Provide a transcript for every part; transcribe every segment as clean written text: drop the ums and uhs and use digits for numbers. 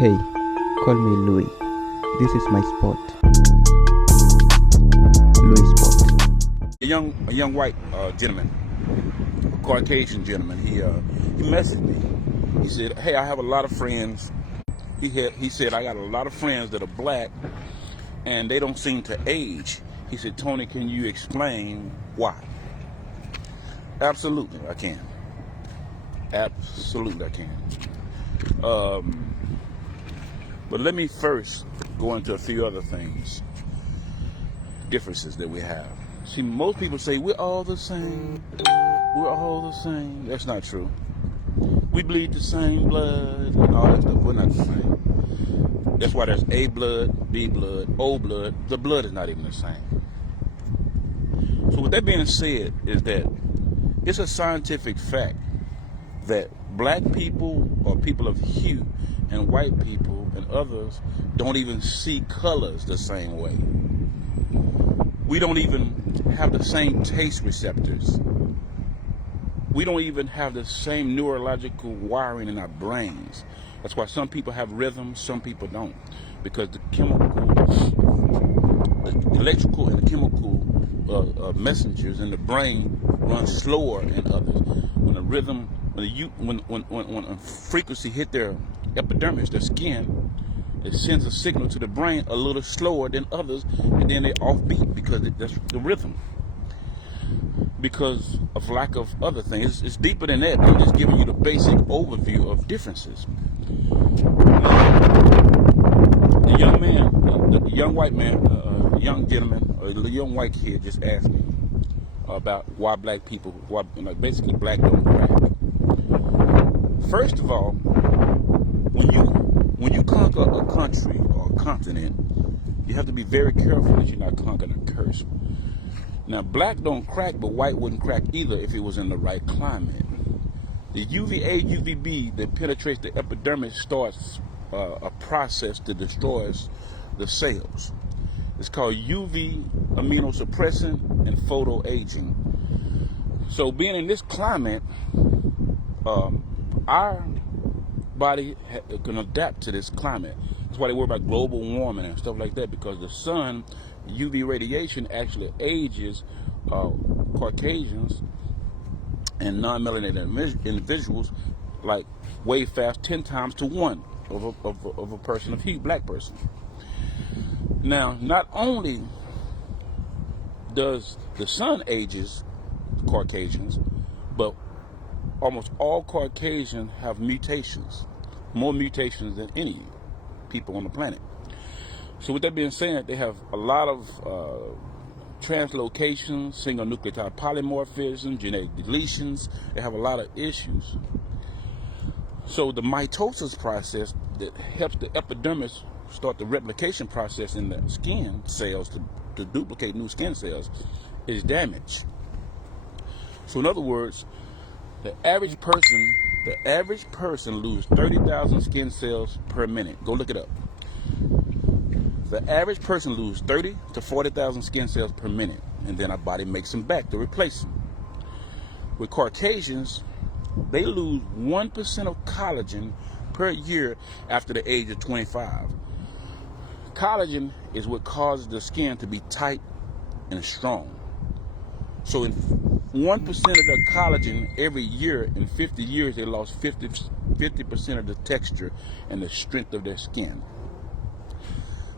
Hey, call me Louis. This is my spot. LuiSpot. A young white gentleman, a Caucasian gentleman. He messaged me. He said, "Hey, I have a lot of friends." He said, "I got a lot of friends that are black, and they don't seem to age." He said, "Tony, can you explain why?" Absolutely, I can. Absolutely, I can. But let me first go into a few other things, differences that we have. See, most people say we're all the same. We're all the same. That's not true. We bleed the same blood and all that stuff. We're not the same. That's why there's A blood, B blood, O blood. The blood is not even the same. So with that being said, is that it's a scientific fact that black people or people of hue and white people and others don't even see colors the same way. We don't even have the same taste receptors. We don't even have the same neurological wiring in our brains. That's why some people have rhythm, some people don't. Because the electrical and the chemical messengers in the brain run slower than others. When the rhythm, when a frequency hit their epidermis, their skin, it sends a signal to the brain a little slower than others, and then they offbeat because that's the rhythm. Because of lack of other things. It's deeper than that. I'm just giving you the basic overview of differences. The young man, the young white man, young gentleman, or the young white kid just asked me about why black people, basically black don't crack. First of all, when you conquer a country or a continent, you have to be very careful that you're not conquering a curse. Now, black don't crack, but white wouldn't crack either if it was in the right climate. The UVA, UVB that penetrates the epidermis starts a process that destroys the cells. It's called UV immunosuppressant and photoaging. So being in this climate, our body can adapt to this climate. That's why they worry about global warming and stuff like that, because the sun, UV radiation actually ages Caucasians and non-melanated individuals like way fast, 10 times to 1 of a person of hue, black person. Now, not only does the sun ages Caucasians, but almost all Caucasians have mutations, more mutations than any people on the planet. So with that being said, they have a lot of translocations, single nucleotide polymorphism, genetic deletions. They have a lot of issues. So the mitosis process that helps the epidermis start the replication process in the skin cells to duplicate new skin cells is damaged. So in other words, the average person loses 30,000 skin cells per minute. Go look it up. The average person loses 30 to 40,000 skin cells per minute, and then our body makes them back to replace them. With Caucasians, they lose 1% of collagen per year after the age of 25. Collagen is what causes the skin to be tight and strong. So in 1% of the collagen every year, in 50 years, they lost 50% of the texture and the strength of their skin.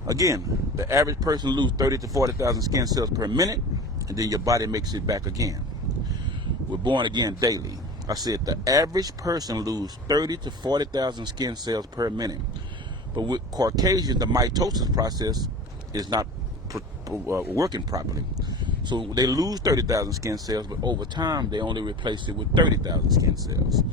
Again, the average person loses 30 to 40,000 skin cells per minute, and then your body makes it back again. We're born again daily. I said the average person loses 30 to 40,000 skin cells per minute. But with Caucasians, the mitosis process is not working properly. So they lose 30,000 skin cells, but over time, they only replace it with 30,000 skin cells.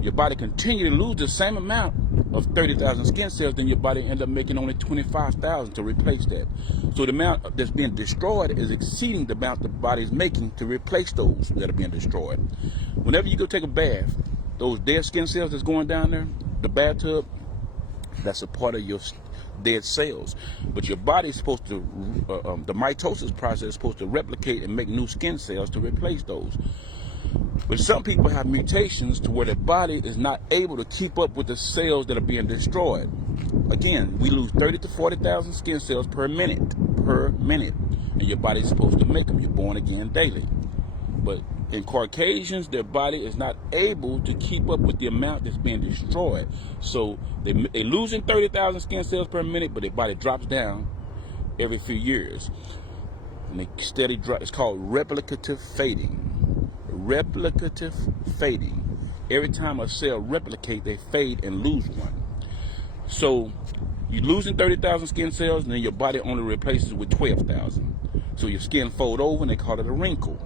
Your body continues to lose the same amount of 30,000 skin cells, then your body ends up making only 25,000 to replace that. So the amount that's being destroyed is exceeding the amount the body is making to replace those that are being destroyed. Whenever you go take a bath, those dead skin cells that's going down there, the bathtub, that's a part of your dead cells. But your body is supposed to, the mitosis process is supposed to replicate and make new skin cells to replace those. But some people have mutations to where their body is not able to keep up with the cells that are being destroyed. Again, we lose 30 to 40,000 skin cells per minute, and your body's supposed to make them. You're born again daily. But in Caucasians, their body is not able to keep up with the amount that's being destroyed. So they losing 30,000 skin cells per minute, but their body drops down every few years. And they steady drop. It's called replicative fading. Replicative fading. Every time a cell replicate, they fade and lose one. So you're losing 30,000 skin cells, and then your body only replaces it with 12,000. So your skin fold over, and they call it a wrinkle.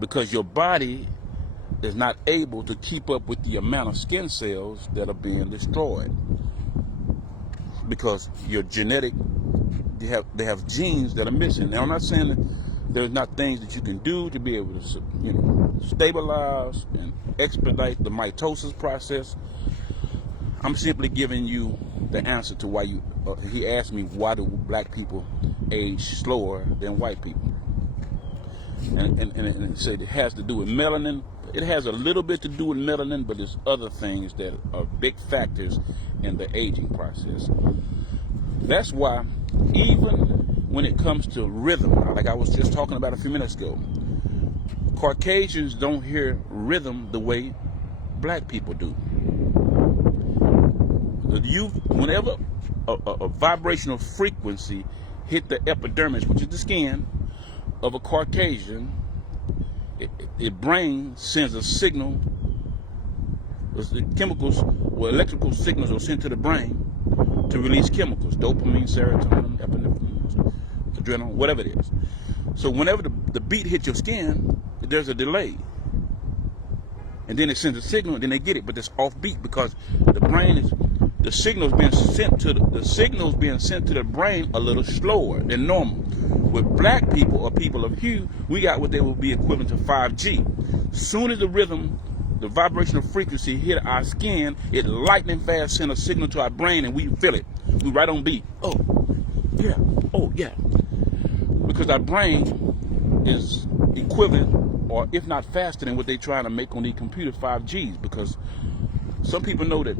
Because your body is not able to keep up with the amount of skin cells that are being destroyed. Because your genetic, they have genes that are missing. Now, I'm not saying that there's not things that you can do to be able to, stabilize and expedite the mitosis process. I'm simply giving you the answer to why he asked me, why do black people age slower than white people? And he said it has to do with melanin. It has a little bit to do with melanin, but there's other things that are big factors in the aging process. That's why even when it comes to rhythm, like I was just talking about a few minutes ago, Caucasians don't hear rhythm the way black people do. Whenever a vibrational frequency hit the epidermis, which is the skin of a Caucasian, the brain sends a signal. The chemicals or electrical signals are sent to the brain to release chemicals: dopamine, serotonin, epinephrine, adrenaline, whatever it is. So whenever the beat hits your skin, there's a delay. And then it sends a signal, and then they get it, but it's off beat because the signals being sent to the brain a little slower than normal. With black people or people of hue, we got what they would be equivalent to 5G. Soon as the rhythm, the vibrational frequency hit our skin, it lightning fast send a signal to our brain, and we feel it. We right on beat. Oh yeah. Because our brain is equivalent, or if not faster than what they're trying to make on these computer 5Gs. Because some people know that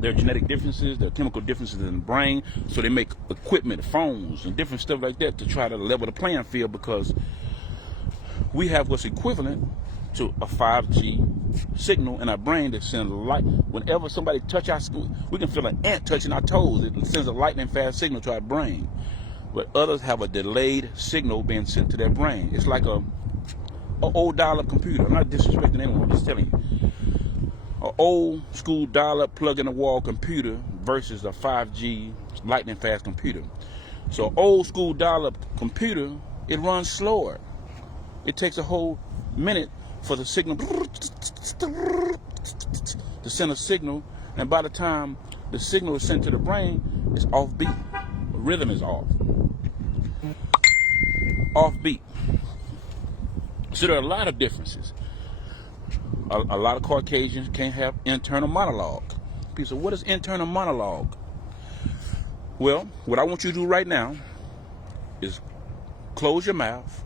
there are genetic differences, there are chemical differences in the brain, so they make equipment, phones, and different stuff like that to try to level the playing field, because we have what's equivalent to a 5G signal in our brain that sends light. Whenever somebody touch our skin, we can feel an ant touching our toes. It sends a lightning fast signal to our brain. But others have a delayed signal being sent to their brain. It's like an old dial-up computer. I'm not disrespecting anyone, I'm just telling you. An old school dial-up plug-in-the-wall computer versus a 5G lightning fast computer. So old school dial-up computer, it runs slower. It takes a whole minute for the signal to send a signal, and by the time the signal is sent to the brain, it's off beat. The rhythm is off. Off beat. So there are a lot of differences. A lot of Caucasians can't have internal monologue. People say, what is internal monologue? Well, what I want you to do right now is close your mouth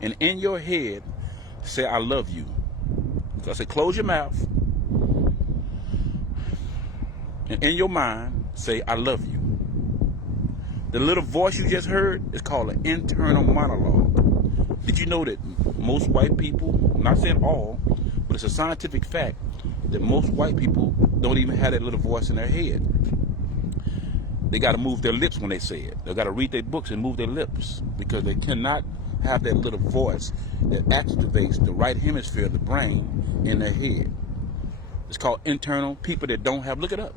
and in your head say, I love you. So I say, close your mouth and in your mind say, I love you. The little voice you just heard is called an internal monologue. Did you know that most white people, I'm not saying all, but it's a scientific fact that most white people don't even have that little voice in their head. They got to move their lips when they say it. They got to read their books and move their lips, because they cannot have that little voice that activates the right hemisphere of the brain in their head. It's called internal. People that don't have, look it up.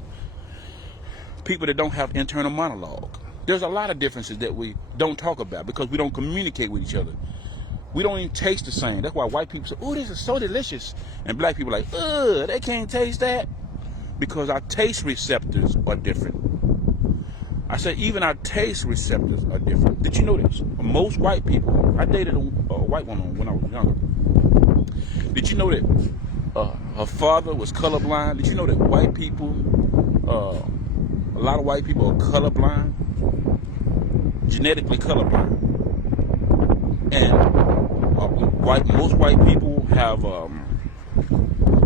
People that don't have internal monologue. There's a lot of differences that we don't talk about because we don't communicate with each other. We don't even taste the same. That's why white people say, oh, this is so delicious. And black people are like, ugh, they can't taste that. Because our taste receptors are different. I said even our taste receptors are different. Did you know this? Most white people, I dated a white woman when I was younger. Did you know that her father was colorblind? Did you know that white people, a lot of white people are colorblind? Genetically colorblind. And most white people have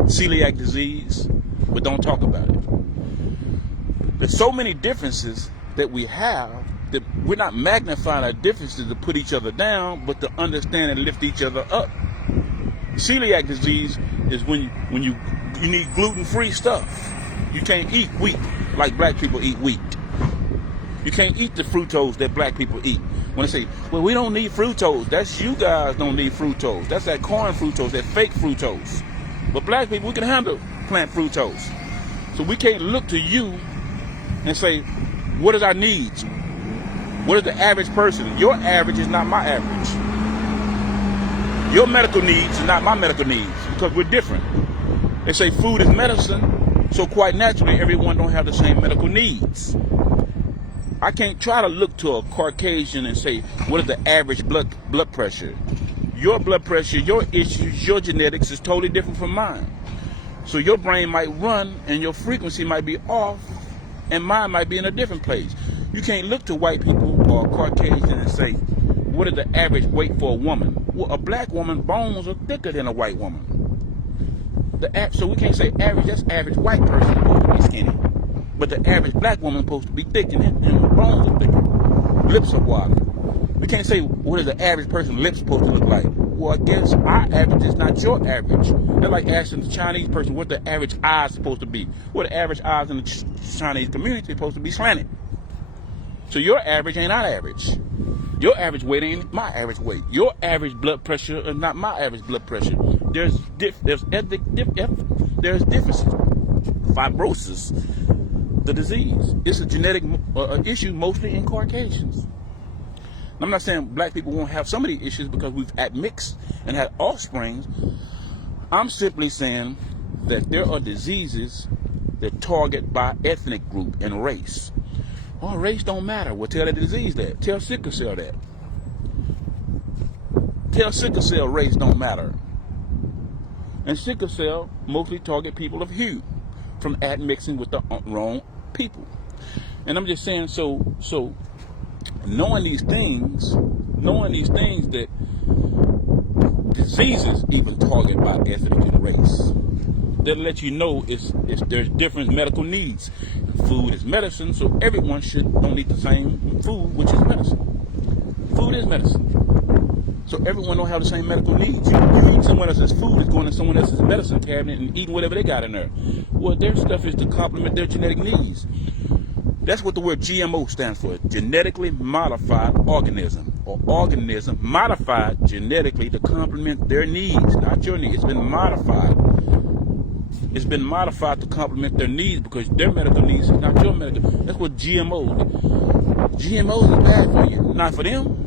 celiac disease, but don't talk about it. There's so many differences that we have that we're not magnifying our differences to put each other down, but to understand and lift each other up. Celiac disease is when you need gluten-free stuff. You can't eat wheat like black people eat wheat. You can't eat the fructose that black people eat. When they say, well, we don't need fructose, that's you guys don't need fructose. That's that corn fructose, that fake fructose. But black people, we can handle plant fructose. So we can't look to you and say, what is our needs? What is the average person? Your average is not my average. Your medical needs is not my medical needs, because we're different. They say food is medicine, so quite naturally everyone don't have the same medical needs. I can't try to look to a Caucasian and say, what is the average blood pressure? Your blood pressure, your issues, your genetics is totally different from mine. So your brain might run and your frequency might be off and mine might be in a different place. You can't look to white people or Caucasian and say, what is the average weight for a woman? Well, a black woman's bones are thicker than a white woman. So we can't say average, that's average white person supposed to be skinny. But the average black woman supposed to be thick and her bones are thicker. Lips are wider. We can't say, what is the average person's lips supposed to look like? Well, I guess our average is not your average. They're like asking the Chinese person what the average eyes supposed to be. Well, the average eyes in the Chinese community is supposed to be slanted. So your average ain't our average. Your average weight ain't my average weight. Your average blood pressure is not my average blood pressure. There's differences. Fibrosis, the disease. It's a genetic issue mostly in Caucasians. I'm not saying black people won't have some of the issues because we've admixed and had offsprings. I'm simply saying that there are diseases that target by ethnic group and race. Oh, race don't matter. Well, tell that disease that. Tell sickle cell that. Tell sickle cell race don't matter. And sickle cell mostly target people of hue from admixing with the wrong people. And I'm just saying, so knowing these things that diseases even target by ethnic and race, that'll let you know there's different medical needs. Food is medicine, so everyone don't eat the same food, which is medicine. Food is medicine. So everyone don't have the same medical needs. You eat someone else's food, it's going in someone else's medicine cabinet and eating whatever they got in there. Well, their stuff is to complement their genetic needs. That's what the word GMO stands for, genetically modified organism, or organism modified genetically to complement their needs, not your needs. It's been modified. It's been modified to complement their needs because their medical needs is not your medical. That's what GMOs. GMOs is bad for you, not for them.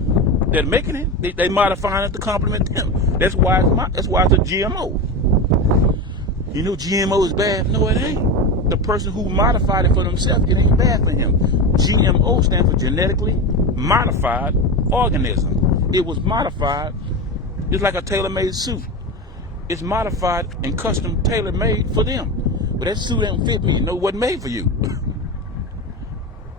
They're making it. They modifying it to complement them. That's why it's a GMO. You know GMO is bad? No, it ain't. The person who modified it for themselves, it ain't bad for him. GMO stands for genetically modified organism. It was modified. It's like a tailor-made suit. It's modified and custom tailor-made for them. But that suit ain't fit me. No, it wasn't made for you.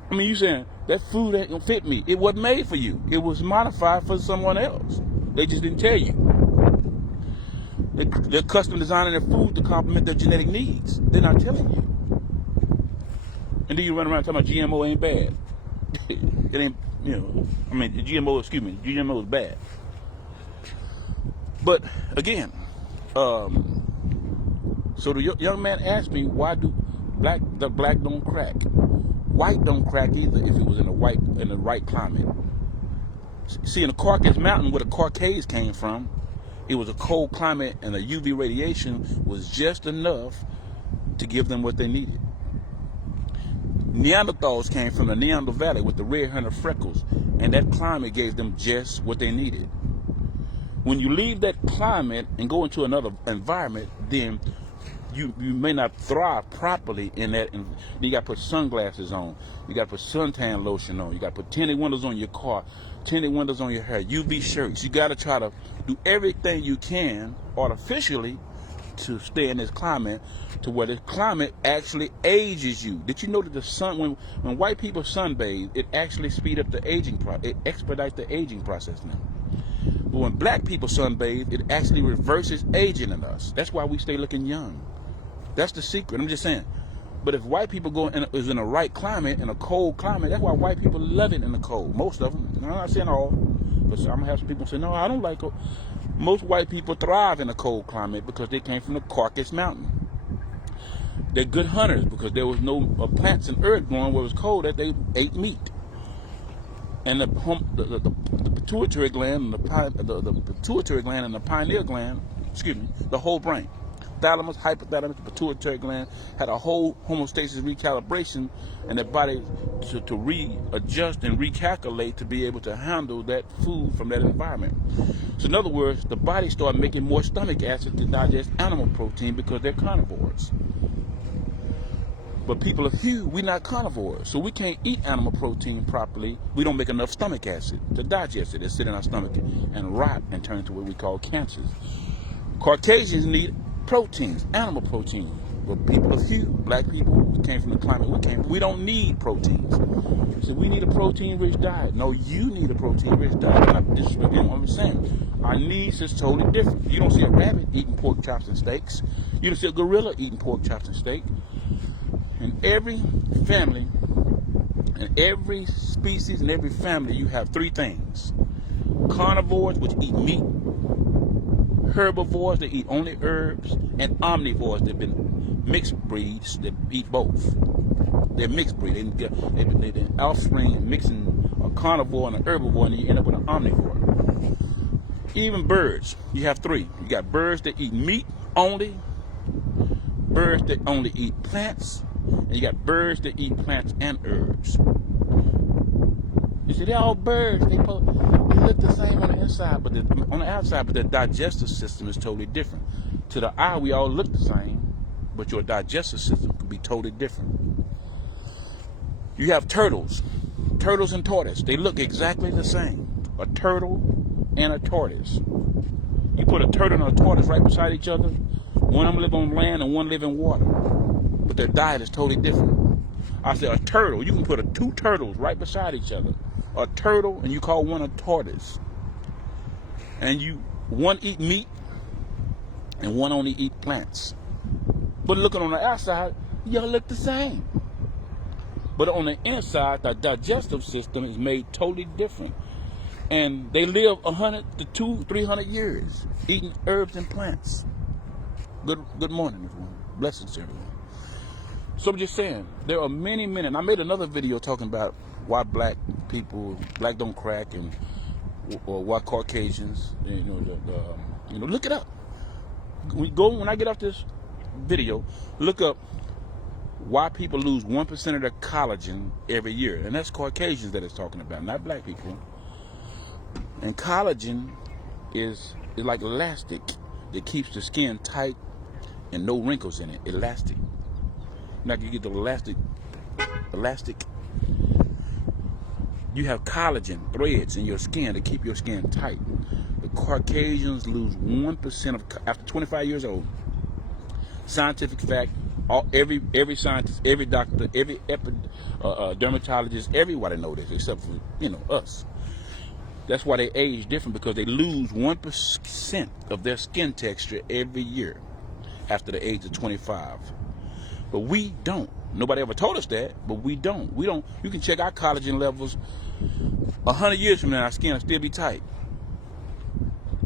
I mean, you saying that food ain't gonna fit me. It wasn't made for you. It was modified for someone else. They just didn't tell you. They're custom designing their food to complement their genetic needs. They're not telling you. And then you run around talking about GMO ain't bad. It ain't, GMO is bad. But again, so the young man asked me, why do the black don't crack? White don't crack either if it was in the right climate. See, in the Caucasus Mountain where the Caucasus came from, it was a cold climate and the UV radiation was just enough to give them what they needed. Neanderthals came from the Neanderthal Valley with the red hunter freckles, and that climate gave them just what they needed. When you leave that climate and go into another environment, then you may not thrive properly in that. You got to put sunglasses on. You got to put suntan lotion on. You got to put tinted windows on your car, tinted windows on your hair, UV shirts. You got to try to do everything you can artificially to stay in this climate, to where this climate actually ages you. Did you know that the sun, when white people sunbathe, it actually speeds up the aging process. It expedites the aging process now. But when black people sunbathe, it actually reverses aging in us. That's why we stay looking young. That's the secret. I'm just saying, But if white people is in a right climate, in a cold climate, that's why white people love it in the cold. Most of them. I'm not saying all, but I'm gonna have some people say, no, I don't like it. Most white people thrive in a cold climate because they came from the Caucasus Mountain. They're good hunters because there was no plants and herbs growing where it was cold that they ate meat. And the pituitary gland, the pituitary gland and the pineal gland, the whole brain, thalamus, hypothalamus, the pituitary gland had a whole homeostasis recalibration, and the body to readjust and recalculate to be able to handle that food from that environment. So in other words, the body started making more stomach acid to digest animal protein because they're carnivores. But people of hue, we're not carnivores, so we can't eat animal protein properly. We don't make enough stomach acid to digest it. It sits in our stomach and rot and turn into what we call cancers. Caucasians need proteins, animal protein. But people of hue, black people, we came from the climate we don't need proteins. So we need a protein-rich diet. No, you need a protein-rich diet. I'm not disrespecting what I'm saying. Our needs is totally different. You don't see a rabbit eating pork chops and steaks. You don't see a gorilla eating pork chops and steak. In every family, in every species, in every family, you have three things. Carnivores, which eat meat. Herbivores, that eat only herbs. And omnivores, that have been mixed breeds, that eat both. They're mixed breed. They're offspring mixing a carnivore and an herbivore, and you end up with an omnivore. Even birds, you have three. You got birds that eat meat only. Birds that only eat plants. And you got birds that eat plants and herbs. You see, they're all birds. They look the same on the inside, but on the outside, but their digestive system is totally different. To the eye, we all look the same, but your digestive system can be totally different. You have turtles and tortoise. They look exactly the same. A turtle and a tortoise. You put a turtle and a tortoise right beside each other. One of them live on land and one live in water. But their diet is totally different. I said a turtle, you can put two turtles right beside each other. A turtle, and you call one a tortoise. And one eat meat, and one only eat plants. But looking on the outside, y'all look the same. But on the inside, the digestive system is made totally different. And they live 100 to 300 years eating herbs and plants. Good morning, everyone. Blessings, everyone. So I'm just saying, there are many, and I made another video talking about why black don't crack, or why Caucasians, look it up. When I get off this video, look up why people lose 1% of their collagen every year, and that's Caucasians that it's talking about, not black people. And collagen is like elastic that keeps the skin tight and no wrinkles in it. Elastic. Now you get the elastic. You have collagen threads in your skin to keep your skin tight. The Caucasians lose 1% after 25 years old. Scientific fact. Every scientist, every doctor, every dermatologist, everybody know this except for us. That's why they age different, because they lose 1% of their skin texture every year after the age of 25. But we don't. Nobody ever told us that, but we don't. You can check our collagen levels 100 years from now, our skin will still be tight.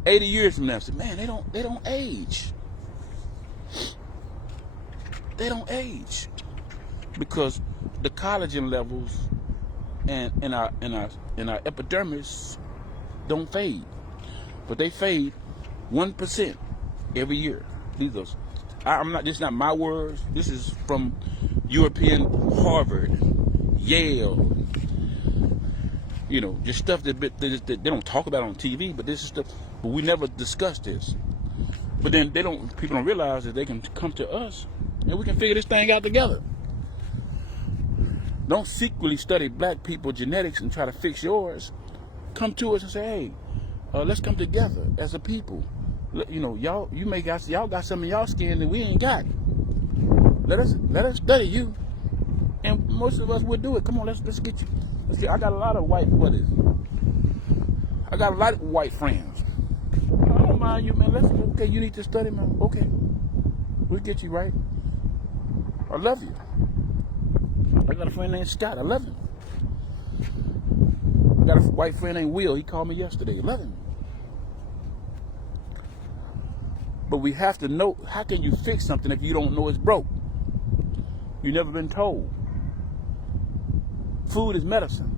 80 years from now, say, man, they don't age. They don't age. Because the collagen levels and in our epidermis don't fade. But they fade 1% every year. This is not my words. This is from European Harvard, Yale. Just stuff that they don't talk about on TV, but this is stuff. But we never discuss this. But then people don't realize that they can come to us and we can figure this thing out together. Don't secretly study black people genetics and try to fix yours. Come to us and say, hey, let's come together as a people. Y'all got some of y'all skin that we ain't got. Let us study you, and most of us would do it. Come on, let's get you. I got a lot of white buddies. I got a lot of white friends. I don't mind you, man. Okay, you need to study, man. Okay, we'll get you right. I love you. I got a friend named Scott. I love him. I got a white friend named Will. He called me yesterday. I love him. But we have to know, how can you fix something if you don't know it's broke? You've never been told. Food is medicine.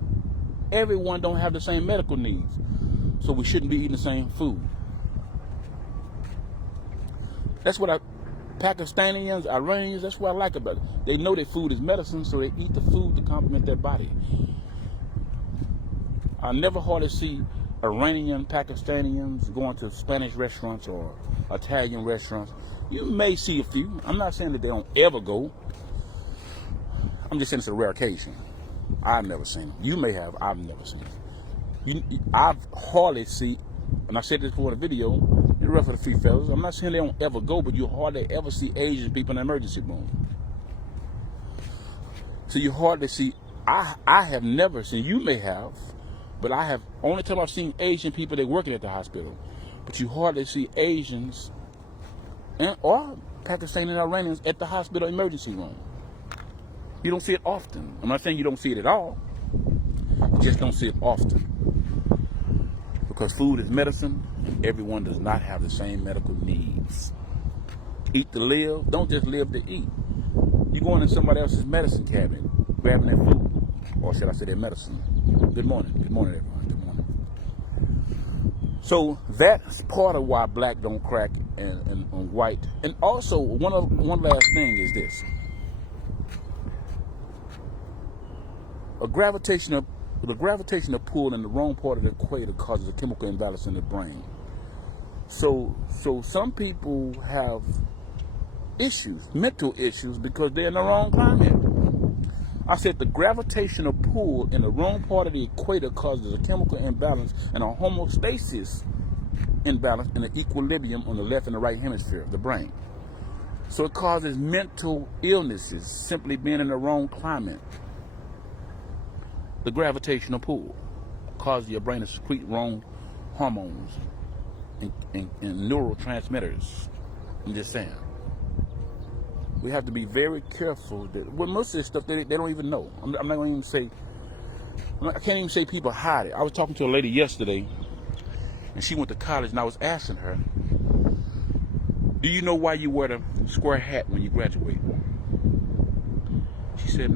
Everyone don't have the same medical needs. So we shouldn't be eating the same food. That's what Pakistanians, Iranians, that's what I like about it. They know that food is medicine, so they eat the food to complement their body. I never hardly see Iranian, Pakistanians going to Spanish restaurants or Italian restaurants. You may see a few. I'm not saying that they don't ever go. I'm just saying it's a rare occasion. I've never seen them. You may have. I've never seen them. I've hardly see, and I said this before in the video, in reference to the free fellas, I'm not saying they don't ever go, but you hardly ever see Asian people in the emergency room. So you hardly see, I have never seen, you may have, but I have, only time I've seen Asian people, they working at the hospital. But you hardly see Asians or Pakistani and Iranians at the hospital emergency room. You don't see it often. I'm not saying you don't see it at all. You just don't see it often. Because food is medicine, and everyone does not have the same medical needs. Eat to live, don't just live to eat. You going in somebody else's medicine cabinet, grabbing their food, or should I say their medicine. Good morning everyone, good morning. So that's part of why black don't crack and white. And also, one last thing is this. The gravitational pull in the wrong part of the equator causes a chemical imbalance in the brain. So some people have issues, mental issues, because they're in the wrong climate. I said the gravitational pull in the wrong part of the equator causes a chemical imbalance and a homeostasis imbalance in the equilibrium on the left and the right hemisphere of the brain. So it causes mental illnesses simply being in the wrong climate. The gravitational pull causes your brain to secrete wrong hormones and neurotransmitters. I'm just saying. We have to be very careful. With most of this stuff, they don't even know. I'm not going to even say, I can't even say people hide it. I was talking to a lady yesterday, and she went to college, and I was asking her, do you know why you wear the square hat when you graduate? She said,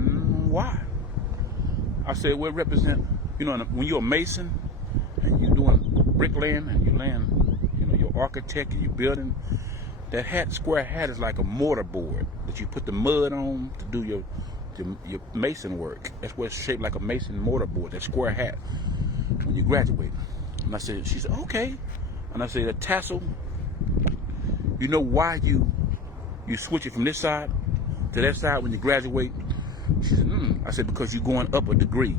why? I said, well, it represent, when you're a mason and you're doing bricklaying and you're laying, you're architect and you're building, that hat, square hat, is like a mortar board that you put the mud on to do your mason work. That's why it's shaped like a mason mortar board, that square hat, when you graduate. And I said, she said, okay. And I said, the tassel, you know why you switch it from this side to that side when you graduate? She said, I said, because you're going up a degree.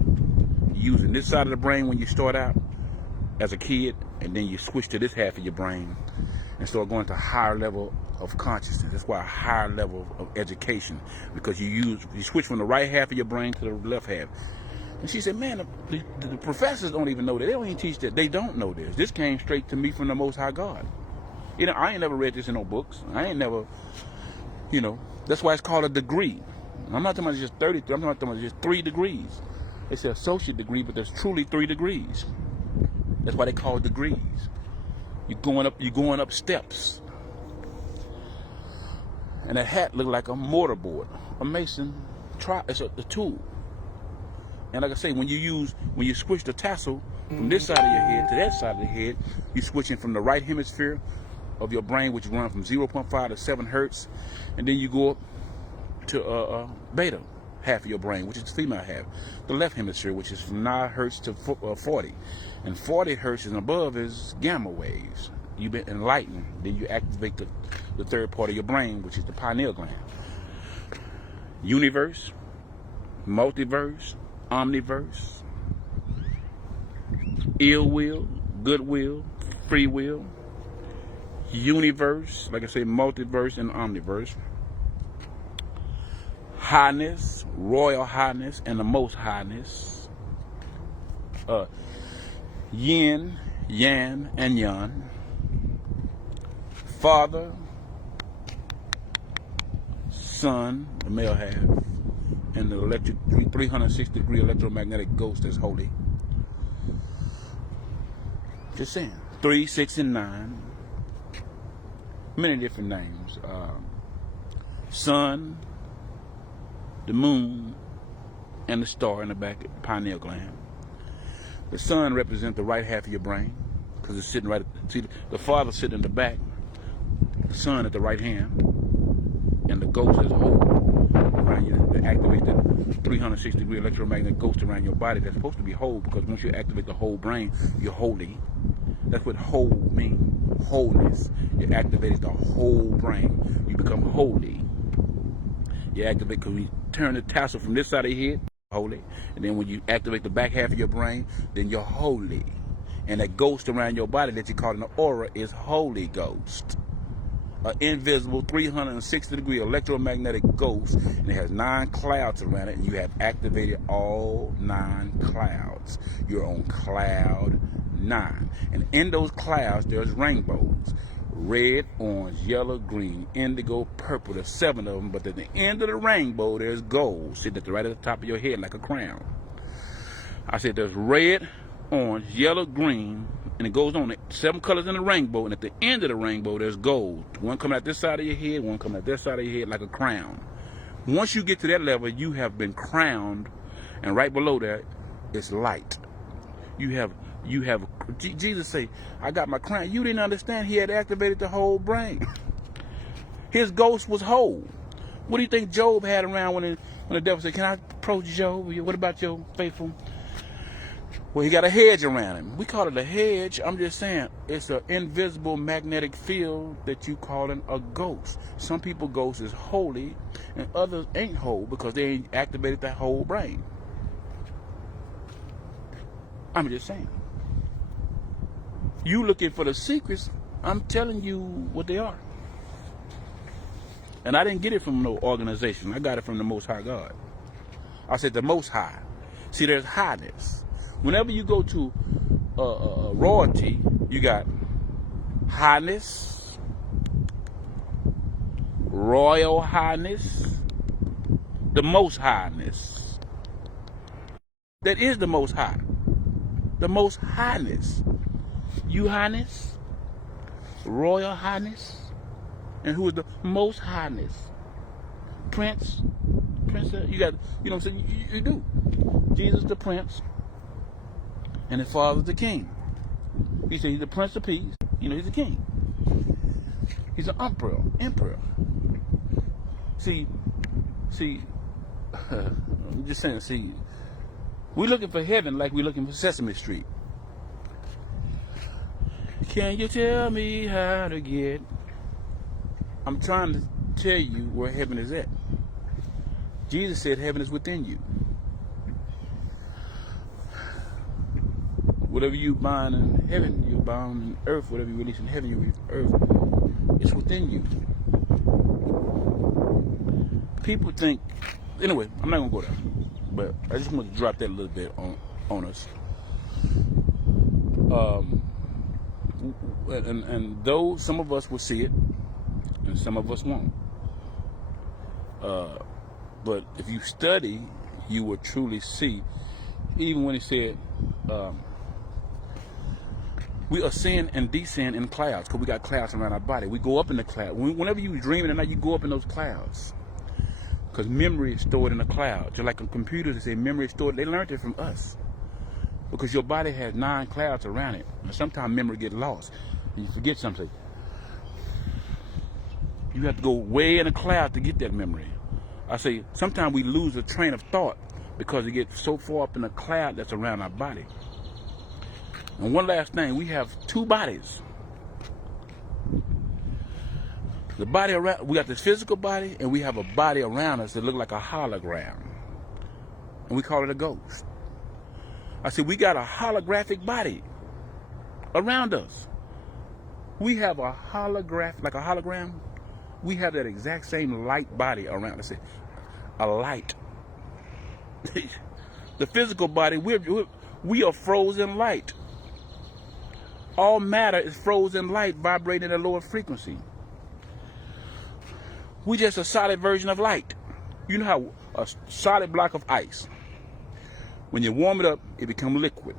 You're using this side of the brain when you start out as a kid, and then you switch to this half of your brain and start going to a higher level of consciousness. That's why a higher level of education, because you switch from the right half of your brain to the left half. And she said, man, the professors don't even know that. They don't even teach that. They don't know this. This came straight to me from the Most High God. I ain't never read this in no books. I ain't never, that's why it's called a degree. I'm not talking about just 33. I'm talking about just 3 degrees. They say associate degree, but there's truly 3 degrees. That's why they call it degrees. You're going up steps. And that hat looked like a mortar board, a mason. It's a tool. And like I say, when you switch the tassel from this side of your head to that side of the head, you're switching from the right hemisphere of your brain, which runs from 0.5 to 7 hertz, and then you go up to beta half of your brain, which is the female half, the left hemisphere, which is from 9 hertz to 40, and 40 hertz and above is gamma waves. You've been enlightened. Then you activate the third part of your brain, which is the pineal gland. Universe, multiverse, omniverse, ill will, goodwill, free will, universe, like I say, multiverse and omniverse, highness, royal highness, and the most highness, yin, yang, and yan, father, son, the male half, and the electric 360-degree electromagnetic ghost that's holy. Just saying. 3, 6, and 9. Many different names. Sun, the moon, and the star in the back of the pineal gland. The sun represents the right half of your brain because it's sitting right. See, the father sitting in the back, the sun at the right hand, and the ghost is whole around you. They activate the 360-degree electromagnetic ghost around your body. That's supposed to be whole because once you activate the whole brain, you're holy. That's what whole means, wholeness. You activate the whole brain. You become holy. You activate because we turn the tassel from this side of your head, holy. And then when you activate the back half of your brain, then you're holy. And that ghost around your body that you call an aura is Holy Ghost. An invisible 360-degree electromagnetic ghost, and it has 9 clouds around it, and you have activated all 9 clouds. You're on cloud 9. And in those clouds, there's rainbows. Red, orange, yellow, green, indigo, purple. There's 7 of them, but at the end of the rainbow, there's gold sitting at the right at the top of your head like a crown. I said there's red, orange, yellow, green, and it goes on. 7 colors in the rainbow, and at the end of the rainbow, there's gold. One coming out this side of your head, one coming out this side of your head like a crown. Once you get to that level, you have been crowned, and right below that is light. You have Jesus say, I got my crown. You didn't understand. He had activated the whole brain. His ghost was whole. What do you think Job had around when the devil said, can I approach Job? What about your faithful? Well, he got a hedge around him. We call it a hedge. I'm just saying it's an invisible magnetic field that you calling a ghost. Some people ghost is holy and others ain't whole because they ain't activated that whole brain. I'm just saying. You looking for the secrets, I'm telling you what they are. And I didn't get it from no organization. I got it from the Most High God. I said the Most High. See, there's highness. Whenever you go to royalty, you got highness, royal highness, the Most Highness. That is the Most High. The Most Highness. You Highness, Royal Highness, and who is the Most Highness? Prince, you got, you know what I'm saying? You do. Jesus the Prince, and his father's the King. You say he's the Prince of Peace, you know he's the King. He's an emperor. See, I'm just saying, see, we're looking for heaven like we're looking for Sesame Street. Can you tell me how to get? I'm trying to tell you where heaven is at. Jesus said heaven is within you. Whatever you bind in heaven, you bound in earth. Whatever you release in heaven, you release in earth. It's within you. People think, anyway, I'm not going to go there. But I just want to drop that a little bit on us. And though some of us will see it, and some of us won't. But if you study, you will truly see. Even when he said, we ascend and descend in clouds, because we got clouds around our body. We go up in the cloud. Whenever you dream at night, you go up in those clouds. Because memory is stored in the cloud. Just like on computers, they say memory is stored. They learned it from us. Because your body has 9 clouds around it. And sometimes memory gets lost. And you forget something. You have to go way in the cloud to get that memory. I say, sometimes we lose a train of thought because it gets so far up in the cloud that's around our body. And one last thing, we have 2 bodies. The body around, we got this physical body, and we have a body around us that look like a hologram. And we call it a ghost. I said, we got a holographic body around us. We have a holograph, like a hologram. We have that exact same light body around us. A light. The physical body, we are frozen light. All matter is frozen light vibrating at a lower frequency. We just a solid version of light. You know how a solid block of ice. When you warm it up, it becomes liquid.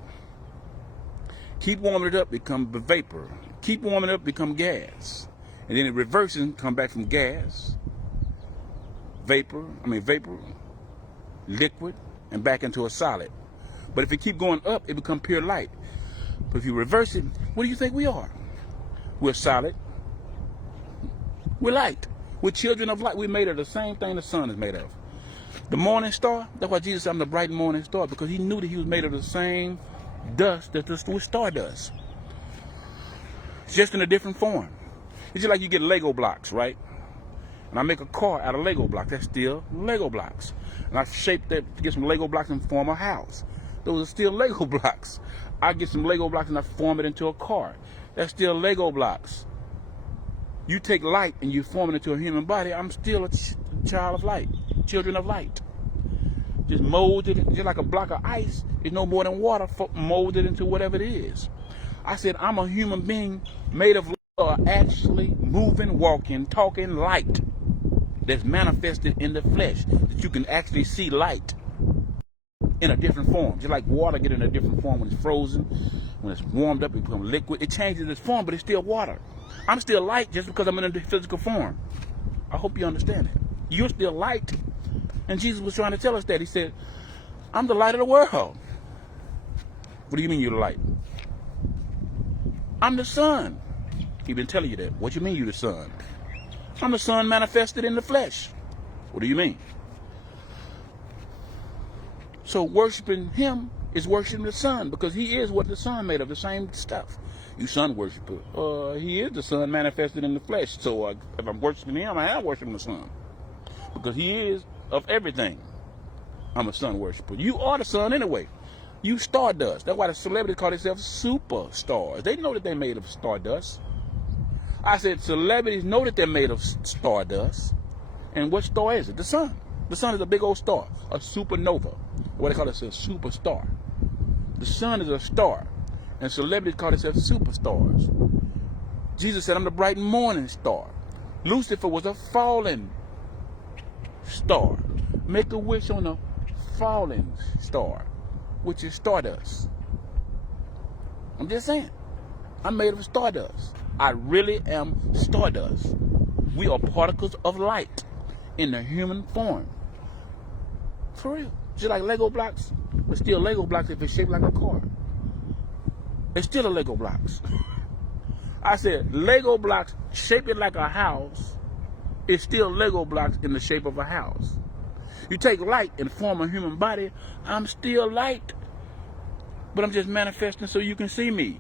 Keep warming it up, it becomes vapor. Keep warming it up, it becomes gas. And then it reverses and come back from gas, vapor, liquid, and back into a solid. But if it keep going up, it becomes pure light. But if you reverse it, what do you think we are? We're solid. We're light. We're children of light. We're made of the same thing the sun is made of. The morning star, that's why Jesus said, I'm the bright morning star, because he knew that he was made of the same dust that the star does. Just in a different form. It's just like you get Lego blocks, right? And I make a car out of Lego blocks. That's still Lego blocks. And I shape that to get some Lego blocks and form a house. Those are still Lego blocks. I get some Lego blocks and I form it into a car. That's still Lego blocks. You take light and you form it into a human body. I'm still a child of light, children of light. Just molded, just like a block of ice is no more than water molded into whatever it is. I said, I'm a human being made of actually moving, walking, talking light that's manifested in the flesh, that you can actually see light in a different form. Just like water get in a different form when it's frozen, when it's warmed up, it becomes liquid. It changes its form, but it's still water. I'm still light just because I'm in a physical form. I hope you understand that. You're still light. And Jesus was trying to tell us that. He said, I'm the light of the world. What do you mean you're the light? I'm the sun. He's been telling you that. What do you mean you're the sun? I'm the sun manifested in the flesh. What do you mean? So worshiping him is worshiping the sun, because he is what the sun made of, the same stuff. You sun worshiper. He is the sun manifested in the flesh. So if I'm worshiping him, I am worshiping the sun, because he is of everything. I'm a sun worshiper. You are the sun anyway. You stardust. That's why the celebrities call themselves superstars. They know that they're made of stardust. I said celebrities know that they're made of stardust. And what star is it? The sun. The sun is a big old star, a supernova. What they call it, a superstar. The sun is a star, and celebrities call themselves superstars. Jesus said, I'm the bright morning star. Lucifer was a fallen star. Make a wish on a fallen star, which is stardust. I'm just saying, I'm made of stardust. I really am stardust. We are particles of light in the human form. For real. Just like Lego blocks, but still Lego blocks if it's shaped like a car. It's still a Lego blocks. I said Lego blocks shaped it like a house is still Lego blocks in the shape of a house. You take light and form a human body, I'm still light. But I'm just manifesting so you can see me.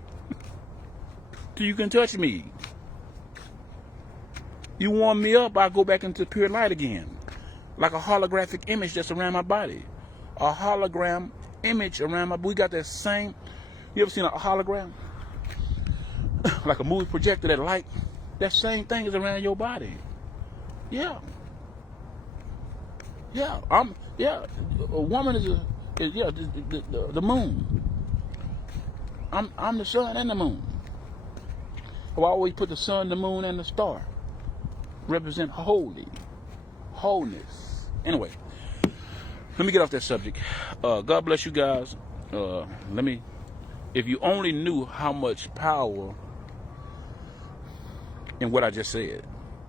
So you can touch me. You warm me up, I go back into pure light again. Like a holographic image that's around my body. A hologram image around my body. We got that same. You ever seen a hologram? Like a movie projector, that light. That same thing is around your body. Yeah. Yeah. A woman is the moon. I'm the sun and the moon. I always put the sun, the moon, and the star. Represent wholeness. Anyway, let me get off that subject. God bless you guys. If you only knew how much power in what I just said,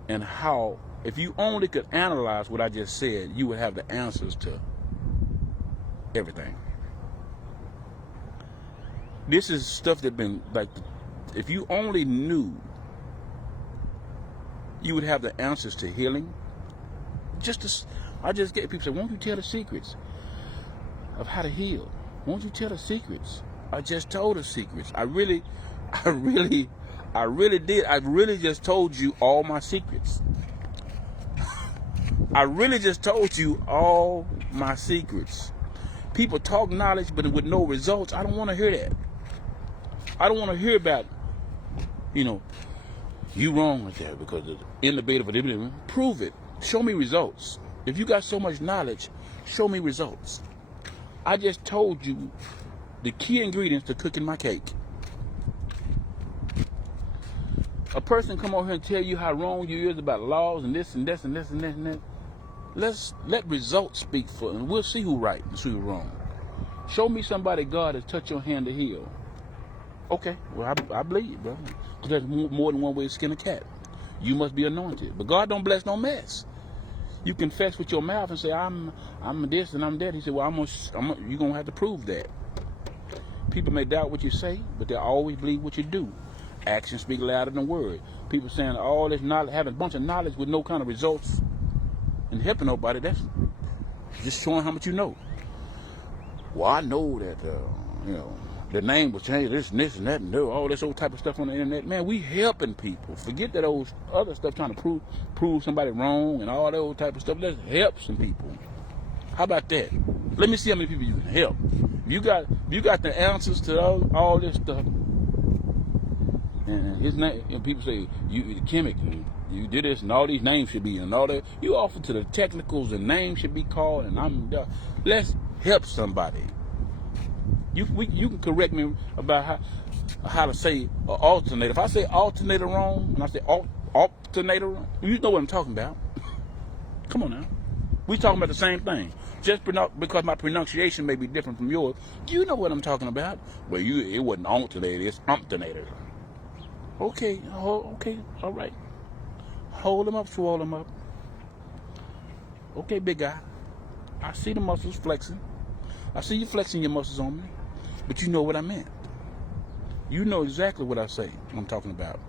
and how, if you only could analyze what I just said, you would have the answers to everything. This is stuff that been like, if you only knew, you would have the answers to healing. I just get people say, won't you tell the secrets of how to heal? Won't you tell the secrets? I just told the secrets. I really did. I really just told you all my secrets. I really just told you all my secrets. People talk knowledge, but with no results. I don't want to hear that. I don't want to hear about, you wrong with that because it's innovative. Prove it. Show me results. If you got so much knowledge, show me results. I just told you the key ingredients to cooking my cake. A person come over here and tell you how wrong you is about laws and this and this and this and this and that. let results speak for, and we'll see who right and who wrong. Show me somebody God has touched your hand to heal. Okay, well I believe, brother, because there's more than one way to skin a cat. You must be anointed, but God don't bless no mess. You confess with your mouth and say I'm this and I'm that. He said, well, you're gonna have to prove that. People may doubt what you say, but they always believe what you do. Actions speak louder than words. People saying all this knowledge, having a bunch of knowledge with no kind of results and helping nobody, that's just showing how much you know. Well, I know that, the name was changed, this and that, and all this old type of stuff on the internet. Man, we helping people. Forget that old other stuff trying to prove somebody wrong and all that old type of stuff. Let's help some people. How about that? Let me see how many people you can help. You got the answers to all this stuff. And his name, and people say you the chemic, and you did this, and all these names should be, and all that. You offer to the technicals, and names should be called, and let's help somebody. You can correct me about how to say alternator. If I say alternator wrong, and I say alternator wrong, you know what I'm talking about. Come on now, we talking about the same thing. Just because my pronunciation may be different from yours, you know what I'm talking about. Well, it wasn't alternator, it's alternator. Okay, all right. Hold them up, swallow them up. Okay, big guy. I see the muscles flexing. I see you flexing your muscles on me. But you know what I meant. You know exactly what I say, what I'm talking about.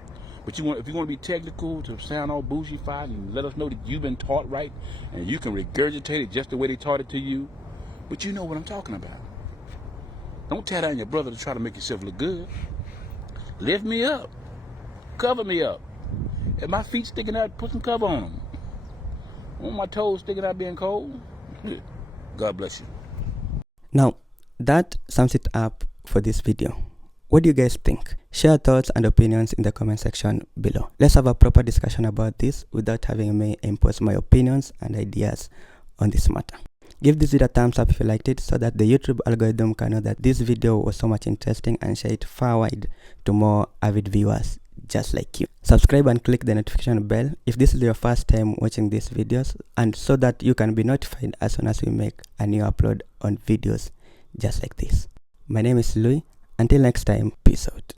But if you want to be technical, to sound all bougie-fied and let us know that you've been taught right and you can regurgitate it just the way they taught it to you, but you know what I'm talking about. Don't tear down your brother to try to make yourself look good. Lift me up. Cover me up. If my feet sticking out, put some cover on them. Want my toes sticking out being cold? God bless you. Now, that sums it up for this video. What do you guys think? Share thoughts and opinions in the comment section below. Let's have a proper discussion about this without having me impose my opinions and ideas on this matter. Give this video a thumbs up if you liked it, so that the YouTube algorithm can know that this video was so much interesting and share it far wide to more avid viewers just like you. Subscribe and click the notification bell if this is your first time watching these videos, and so that you can be notified as soon as we make a new upload on videos just like this. My name is Louis. Until next time, peace out.